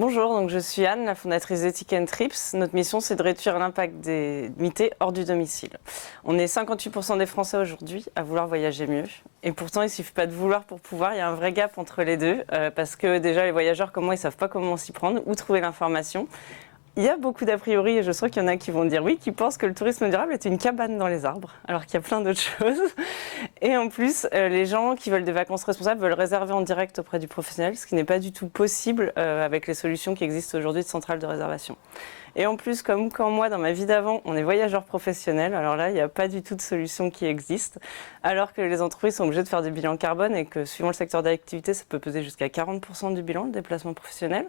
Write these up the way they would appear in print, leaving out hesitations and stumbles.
Bonjour, donc je suis Anne, la fondatrice d'Ethic & Trips. Notre mission, c'est de réduire l'impact des nuitées hors du domicile. On est 58% des Français aujourd'hui à vouloir voyager mieux. Et pourtant, il ne suffit pas de vouloir pour pouvoir. Il y a un vrai gap entre les deux. Parce que déjà, les voyageurs, comme moi, ils ne savent pas comment s'y prendre, où trouver l'information. Il y a beaucoup d'a priori, et je sais qu'il y en a qui vont dire oui, qui pensent que le tourisme durable est une cabane dans les arbres, alors qu'il y a plein d'autres choses. Et en plus, les gens qui veulent des vacances responsables veulent réserver en direct auprès du professionnel, ce qui n'est pas du tout possible avec les solutions qui existent aujourd'hui de centrales de réservation. Et en plus, comme quand moi, dans ma vie d'avant, on est voyageur professionnel, alors là, il n'y a pas du tout de solution qui existe, alors que les entreprises sont obligées de faire des bilans carbone et que suivant le secteur d'activité, ça peut peser jusqu'à 40% du bilan, le déplacement professionnel.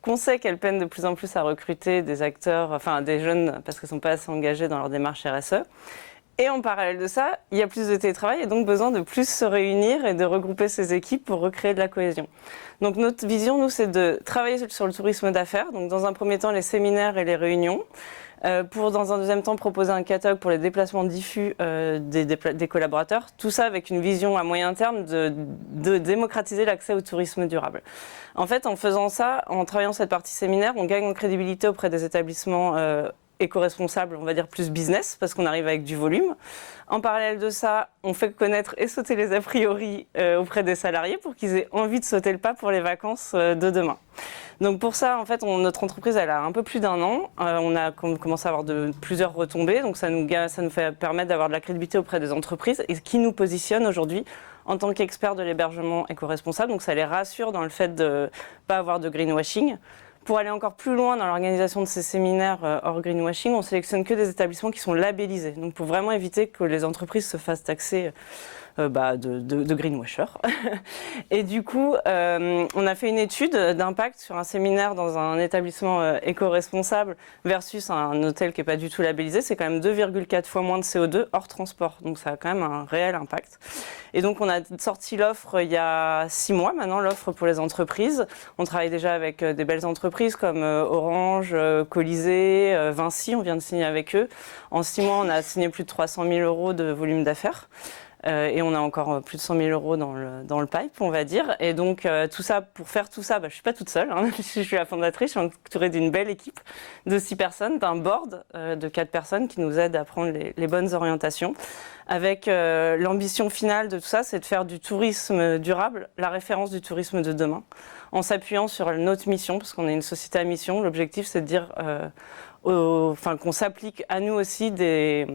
Qu'on sait qu'elles peinent de plus en plus à recruter des acteurs, enfin des jeunes, parce qu'ils ne sont pas assez engagés dans leur démarche RSE. Et en parallèle de ça, il y a plus de télétravail et donc besoin de plus se réunir et de regrouper ces équipes pour recréer de la cohésion. Donc notre vision, nous, c'est de travailler sur le tourisme d'affaires, donc dans un premier temps les séminaires et les réunions, pour dans un deuxième temps proposer un catalogue pour les déplacements diffus des collaborateurs. Tout ça avec une vision à moyen terme de démocratiser l'accès au tourisme durable. En fait, en faisant ça, en travaillant cette partie séminaire, on gagne en crédibilité auprès des établissements éco-responsables, on va dire plus business, parce qu'on arrive avec du volume. En parallèle de ça, on fait connaître et sauter les a priori auprès des salariés pour qu'ils aient envie de sauter le pas pour les vacances de demain. Donc pour ça, en fait, notre entreprise, elle a un peu plus d'un an. On a commencé à avoir plusieurs retombées, donc ça nous fait permettre d'avoir de la crédibilité auprès des entreprises et qui nous positionne aujourd'hui en tant qu'experts de l'hébergement éco-responsable. Donc ça les rassure dans le fait de ne pas avoir de greenwashing. Pour aller encore plus loin dans l'organisation de ces séminaires hors greenwashing, on sélectionne que des établissements qui sont labellisés. Donc pour vraiment éviter que les entreprises se fassent taxer de greenwashers. Et du coup, on a fait une étude d'impact sur un séminaire dans un établissement éco-responsable versus un hôtel qui n'est pas du tout labellisé. C'est quand même 2,4 fois moins de CO2 hors transport. Donc ça a quand même un réel impact. Et donc on a sorti l'offre il y a 6 mois maintenant, l'offre pour les entreprises. On travaille déjà avec des belles entreprises comme Orange, Colisée, Vinci, on vient de signer avec eux. En 6 mois, on a signé plus de 300 000 € de volume d'affaires. Et on a encore plus de 100 000 € dans le pipe, on va dire. Et donc, tout ça, pour faire tout ça, je ne suis pas toute seule. Hein. Je suis la fondatrice, je suis entourée d'une belle équipe de 6 personnes, d'un board de 4 personnes qui nous aident à prendre les bonnes orientations. Avec l'ambition finale de tout ça, c'est de faire du tourisme durable la référence du tourisme de demain, en s'appuyant sur notre mission, parce qu'on est une société à mission. L'objectif, c'est de dire qu'on s'applique à nous aussi des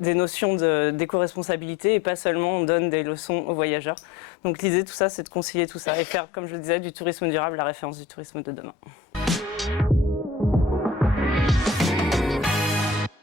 notions d'éco-responsabilité et pas seulement on donne des leçons aux voyageurs. Donc l'idée de tout ça, c'est de concilier tout ça et faire, comme je le disais, du tourisme durable la référence du tourisme de demain.